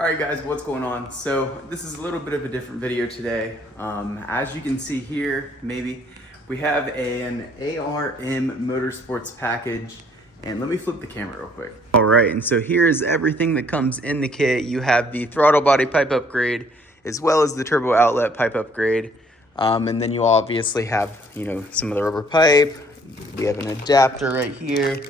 All right guys, what's going on? So this is a little bit of a different video today. As you can see here, maybe, we have an ARM Motorsports package, and let me flip the camera real quick. All right, and so here is everything that comes in the kit. You have the throttle body pipe upgrade, as well as the turbo outlet pipe upgrade. And then you obviously have, some of the rubber pipe. We have an adapter right here.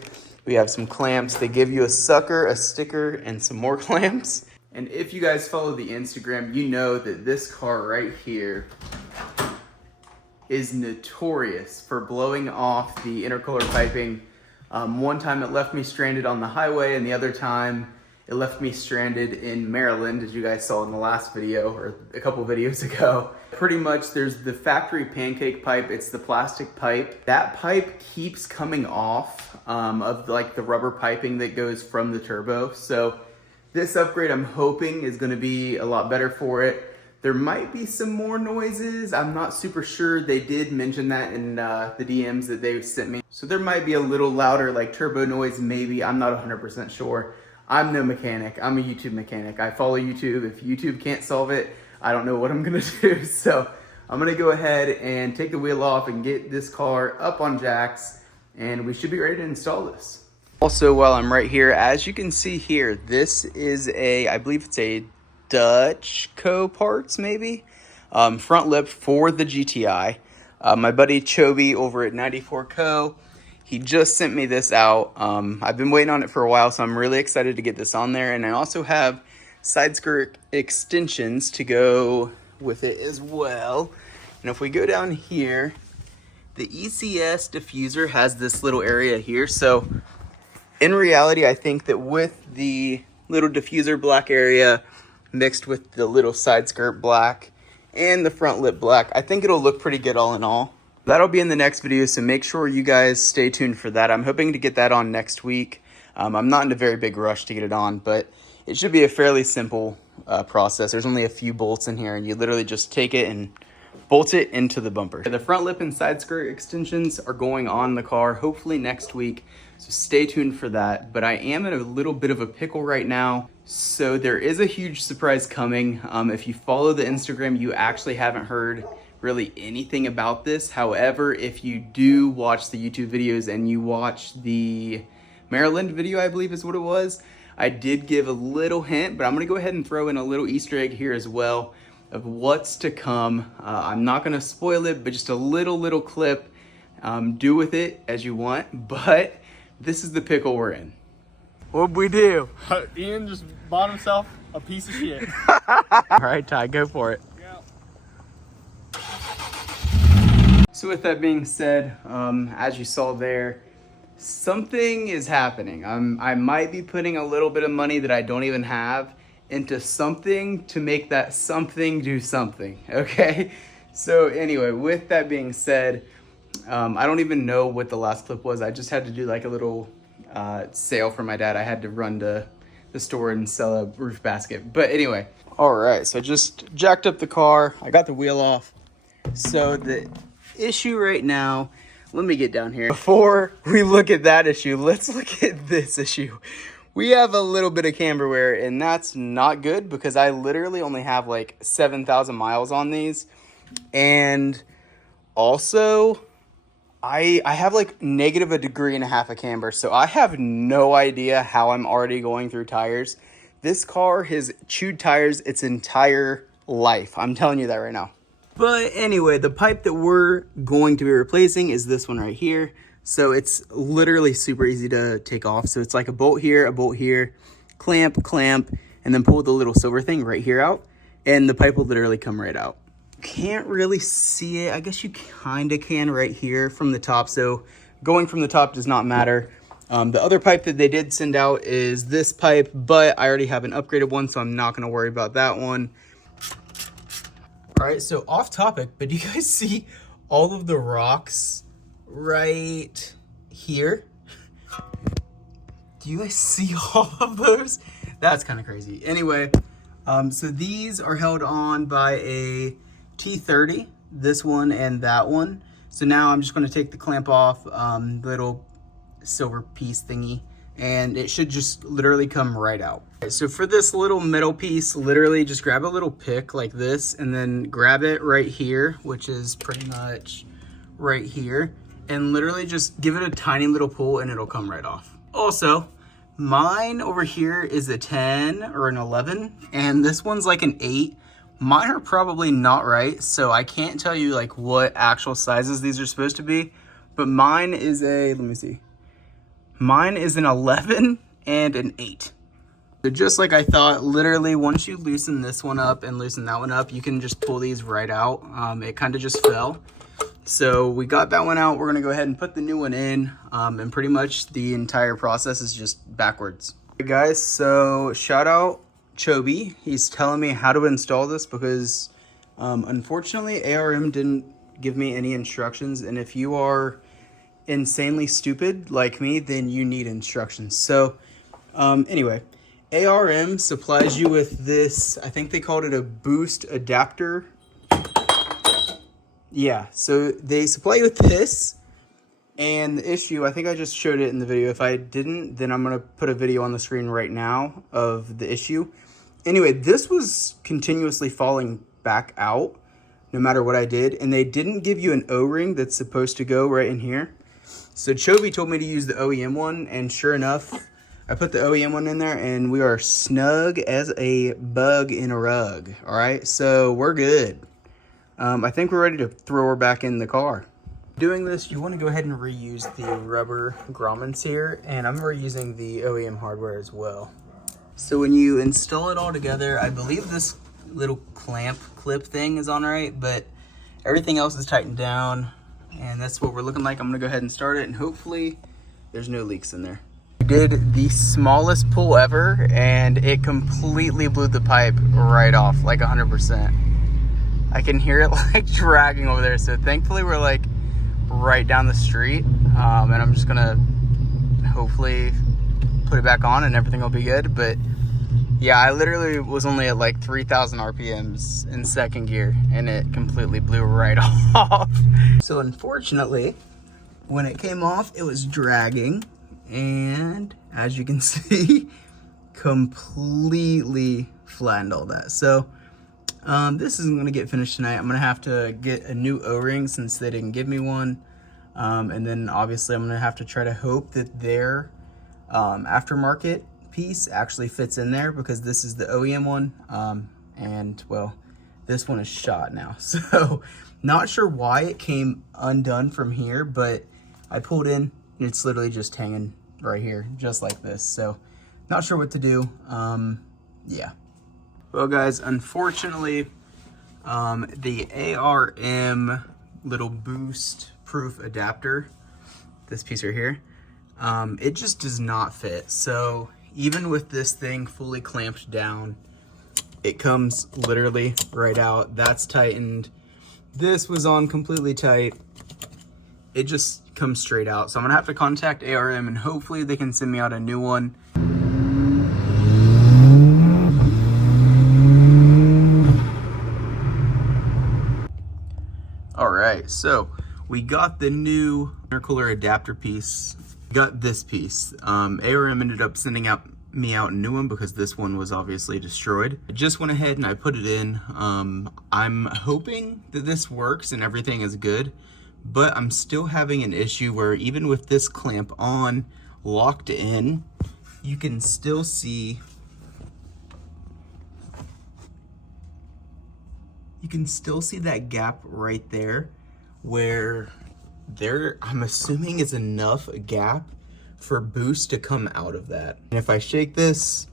We have some clamps. They give you a sucker, a sticker, and some more clamps. And if you guys follow the Instagram, you know that this car right here is notorious for blowing off the intercooler piping. One time it left me stranded on the highway, and the other time it left me stranded in Maryland, as you guys saw in the last video, or a couple videos ago. Pretty much there's the factory pancake pipe, it's the plastic pipe. That pipe keeps coming off of like the rubber piping that goes from the turbo. So this upgrade, I'm hoping, is gonna be a lot better for it. There might be some more noises. I'm not super sure. They did mention that in the DMs that they sent me. So there might be a little louder, like turbo noise, maybe. I'm not 100% sure. I'm no mechanic. I'm a YouTube mechanic. I follow YouTube. If YouTube can't solve it, I don't know what I'm gonna do. So I'm gonna go ahead and take the wheel off and get this car up on jacks, and we should be ready to install this. Also, while I'm right here, as you can see here, this is I believe it's a Dutch Co parts, maybe? Front lip for the GTI. My buddy Chobi over at 94 Co, he just sent me this out. I've been waiting on it for a while, so I'm really excited to get this on there. And I also have side skirt extensions to go with it as well. And if we go down here, the ECS diffuser has this little area here. So in reality, I think that with the little diffuser black area mixed with the little side skirt black and the front lip black, I think it'll look pretty good all in all. That'll be in the next video, so make sure you guys stay tuned for that. I'm hoping to get that on next week. I'm not in a very big rush to get it on, but it should be a fairly simple process. There's only a few bolts in here, and you literally just take it and bolt it into the bumper. The front lip and side skirt extensions are going on the car hopefully next week, so stay tuned for that. But I am in a little bit of a pickle right now, so there is a huge surprise coming. If you follow the Instagram, you actually haven't heard really anything about this. However, if you do watch the YouTube videos and you watch the Maryland video, I believe is what it was, I did give a little hint, but I'm gonna go ahead and throw in a little Easter egg here as well of what's to come. I'm not gonna spoil it, but just a little clip. Do with it as you want, but this is the pickle we're in. What'd we do? Ian just bought himself a piece of shit. All right, Ty, go for it. Yeah. So with that being said, as you saw there, something is happening. I might be putting a little bit of money that I don't even have into something to make that something do something, okay? So anyway, with that being said, I don't even know what the last clip was. I just had to do like a little sale for my dad. I had to run to the store and sell a roof basket. But anyway, all right, so I just jacked up the car. I got the wheel off. So the issue right now, let me get down here. Before we look at that issue, let's look at this issue. We have a little bit of camber wear, and that's not good because I literally only have like 7,000 miles on these. And also, I have like negative 1.5 degrees of camber, so I have no idea how I'm already going through tires. This car has chewed tires its entire life. I'm telling you that right now. But anyway, the pipe that we're going to be replacing is this one right here. So it's literally super easy to take off. So it's like a bolt here, clamp, and then pull the little silver thing right here out, and the pipe will literally come right out. Can't really see it. I guess you kind of can right here from the top. So going from the top does not matter. The other pipe that they did send out is this pipe, but I already have an upgraded one, so I'm not going to worry about that one. All right, so off topic, but do you guys see all of the rocks right here? Do you guys see all of those? That's kind of crazy. Anyway, so these are held on by a T30, this one and that one. So now I'm just going to take the clamp off, the little silver piece thingy, and it should just literally come right out. Okay, so for this little metal piece, literally just grab a little pick like this and then grab it right here, which is pretty much right here, and literally just give it a tiny little pull and it'll come right off. Also, mine over here is a 10 or an 11, and this one's like an 8. Mine are probably not right, so I can't tell you like what actual sizes these are supposed to be, but mine is a, let me see. Mine is an 11 and an 8. So just like I thought, literally once you loosen this one up and loosen that one up, you can just pull these right out. It kind of just fell. So we got that one out. We're gonna go ahead and put the new one in, and pretty much the entire process is just backwards. Hey guys, so shout out Chobi. He's telling me how to install this because unfortunately ARM didn't give me any instructions, and if you are insanely stupid like me, then you need instructions. So anyway, ARM supplies you with this, I think they called it a boost adapter. Yeah, so they supply you with this, and the issue, I think I just showed it in the video. If I didn't, then I'm going to put a video on the screen right now of the issue. Anyway, this was continuously falling back out no matter what I did, and they didn't give you an O-ring that's supposed to go right in here. So Chobi told me to use the OEM one, and sure enough, I put the OEM one in there, and we are snug as a bug in a rug. All right, so we're good. I think we're ready to throw her back in the car. Doing this, you want to go ahead and reuse the rubber grommets here, and I'm reusing the OEM hardware as well. So when you install it all together, I believe this little clamp clip thing is on right, but everything else is tightened down, and that's what we're looking like. I'm gonna go ahead and start it, and hopefully there's no leaks in there. I did the smallest pull ever, and it completely blew the pipe right off, like 100%. I can hear it like dragging over there, so thankfully we're like right down the street, and I'm just gonna hopefully put it back on and everything will be good. But yeah, I literally was only at like 3,000 RPMs in second gear, and it completely blew right off. So unfortunately, when it came off, it was dragging, and as you can see, completely flattened all that. So this isn't gonna get finished tonight. I'm gonna have to get a new O-ring since they didn't give me one. And then obviously I'm gonna have to try to hope that their aftermarket piece actually fits in there, because this is the OEM one. And well, this one is shot now. So not sure why it came undone from here, but I pulled in and it's literally just hanging right here, just like this. So not sure what to do. Yeah. Well guys, unfortunately, the ARM little boost proof adapter, this piece right here, it just does not fit. So even with this thing fully clamped down, it comes literally right out. That's tightened. This was on completely tight. It just comes straight out. So I'm gonna have to contact ARM and hopefully they can send me out a new one. All right, so we got the new intercooler adapter piece. Got this piece. ARM ended up sending me out a new one because this one was obviously destroyed. I just went ahead and I put it in. I'm hoping that this works and everything is good, but I'm still having an issue where even with this clamp on, locked in, you can still see that gap right there where I'm assuming is enough gap for boost to come out of that. And if I shake this,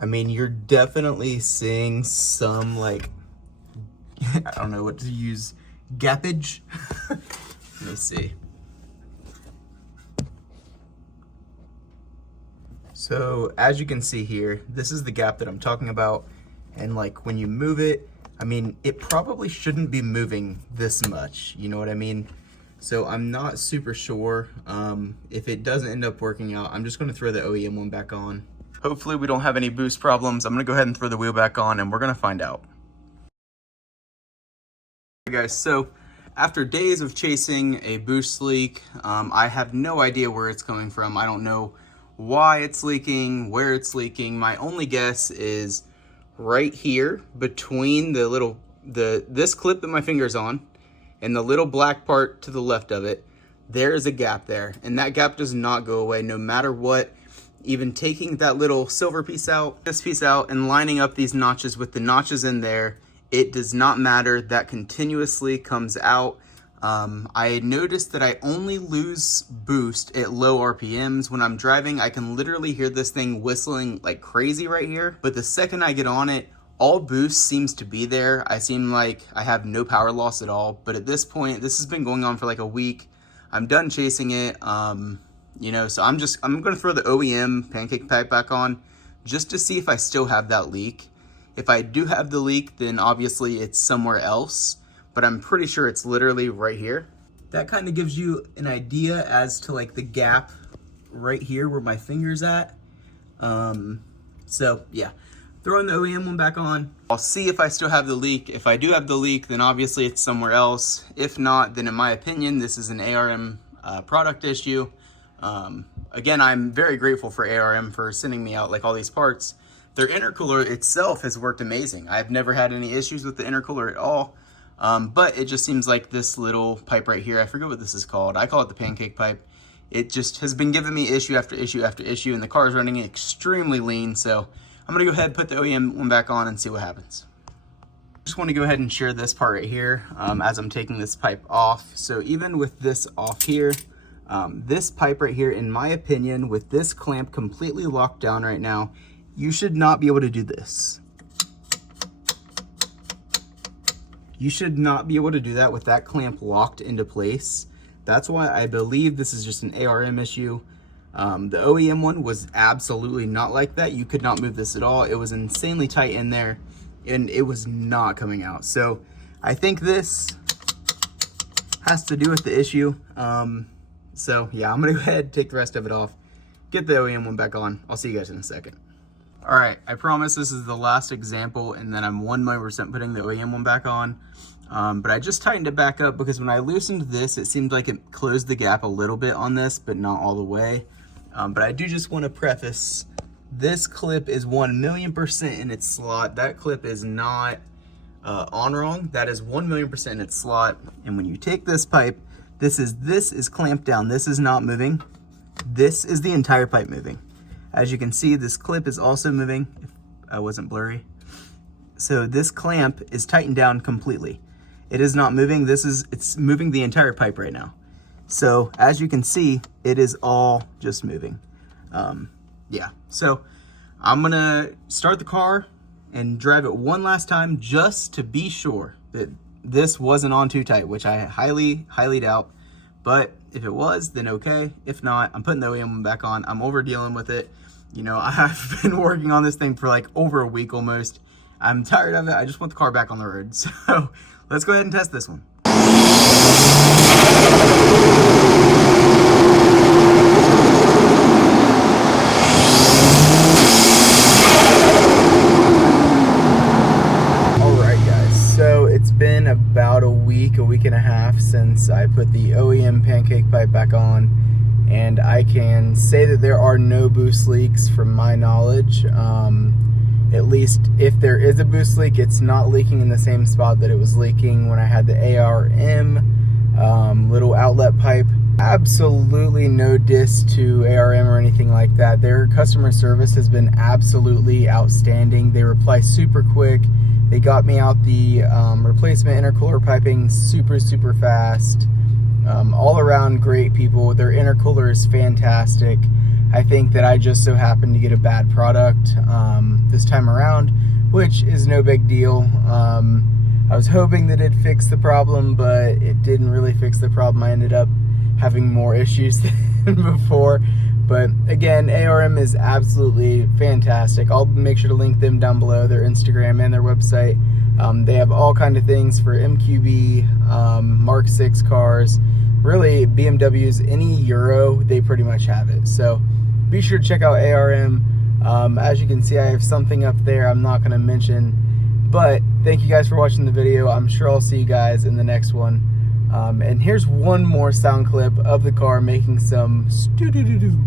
I mean, you're definitely seeing some like, I don't know what to use, gappage. Let me see. So as you can see here, this is the gap that I'm talking about. And like when you move it, I mean, it probably shouldn't be moving this much, you know what I mean? So I'm not super sure. If it doesn't end up working out, I'm just gonna throw the OEM one back on. Hopefully we don't have any boost problems. I'm gonna go ahead and throw the wheel back on and we're gonna find out. Hey guys, so after days of chasing a boost leak, I have no idea where it's coming from. I don't know why it's leaking, where it's leaking. My only guess is right here between this clip that my finger's on and the little black part to the left of it. There is a gap there, and that gap does not go away no matter what. Even taking that little silver piece out, this piece out, and lining up these notches with the notches in there, it does not matter. That continuously comes out. I noticed that I only lose boost at low RPMs. When I'm driving, I can literally hear this thing whistling like crazy right here. But the second I get on it, all boost seems to be there. I seem like I have no power loss at all. But at this point, this has been going on for like a week. I'm done chasing it. You know, so I'm going to throw the OEM pancake pipe back on just to see if I still have that leak. If I do have the leak, then obviously it's somewhere else, but I'm pretty sure it's literally right here. That kind of gives you an idea as to like the gap right here where my finger's at. So yeah, throwing the OEM one back on. I'll see if I still have the leak. If I do have the leak, then obviously it's somewhere else. If not, then in my opinion, this is an ARM product issue. Again, I'm very grateful for ARM for sending me out like all these parts. Their intercooler itself has worked amazing. I've never had any issues with the intercooler at all. But it just seems like this little pipe right here, I forget what this is called. I call it the pancake pipe. It just has been giving me issue after issue after issue, and the car is running extremely lean. So I'm gonna go ahead and put the OEM one back on and see what happens. Just want to go ahead and share this part right here as I'm taking this pipe off. So even with this off here, this pipe right here, in my opinion, with this clamp completely locked down right now, you should not be able to do this. You should not be able to do that with that clamp locked into place. That's why I believe this is just an ARM issue. The OEM one was absolutely not like that. You could not move this at all. It was insanely tight in there, and it was not coming out. So I think this has to do with the issue. So yeah, I'm gonna go ahead and take the rest of it off, get the OEM one back on. I'll see you guys in a second. All right, I promise this is the last example, and then I'm 100% putting the OEM one back on. But I just tightened it back up because when I loosened this, it seemed like it closed the gap a little bit on this, but not all the way. But I do just want to preface, this clip is 1,000,000% in its slot. That clip is not on wrong. That is 1,000,000% in its slot. And when you take this pipe, this is clamped down. This is not moving. This is the entire pipe moving. As you can see, this clip is also moving, if I wasn't blurry. So this clamp is tightened down completely. It is not moving. It's moving the entire pipe right now. So as you can see, it is all just moving. Yeah, so I'm gonna start the car and drive it one last time just to be sure that this wasn't on too tight, which I highly, highly doubt. But if it was, then okay. If not, I'm putting the OEM back on. I'm over dealing with it. You know, I've been working on this thing for like over a week almost. I'm tired of it. I just want the car back on the road. So let's go ahead and test this one. It's been about a week and a half since I put the OEM pancake pipe back on, and I can say that there are no boost leaks from my knowledge. At least if there is a boost leak, it's not leaking in the same spot that it was leaking when I had the ARM little outlet pipe. Absolutely no diss to ARM or anything like that. Their customer service has been absolutely outstanding. They reply super quick. They got me out the replacement intercooler piping super fast. All around great people. Their intercooler is fantastic. I think that I just so happened to get a bad product this time around, which is no big deal. I was hoping that it'd fix the problem, but it didn't really fix the problem. I ended up having more issues than before. But again, ARM is absolutely fantastic. I'll make sure to link them down below, their Instagram and their website. They have all kinds of things for MQB, Mark 6 cars, really BMWs, any Euro, they pretty much have it. So be sure to check out ARM. As you can see, I have something up there I'm not going to mention. But thank you guys for watching the video. I'm sure I'll see you guys in the next one. And here's one more sound clip of the car making some stu-doo-doo-doo.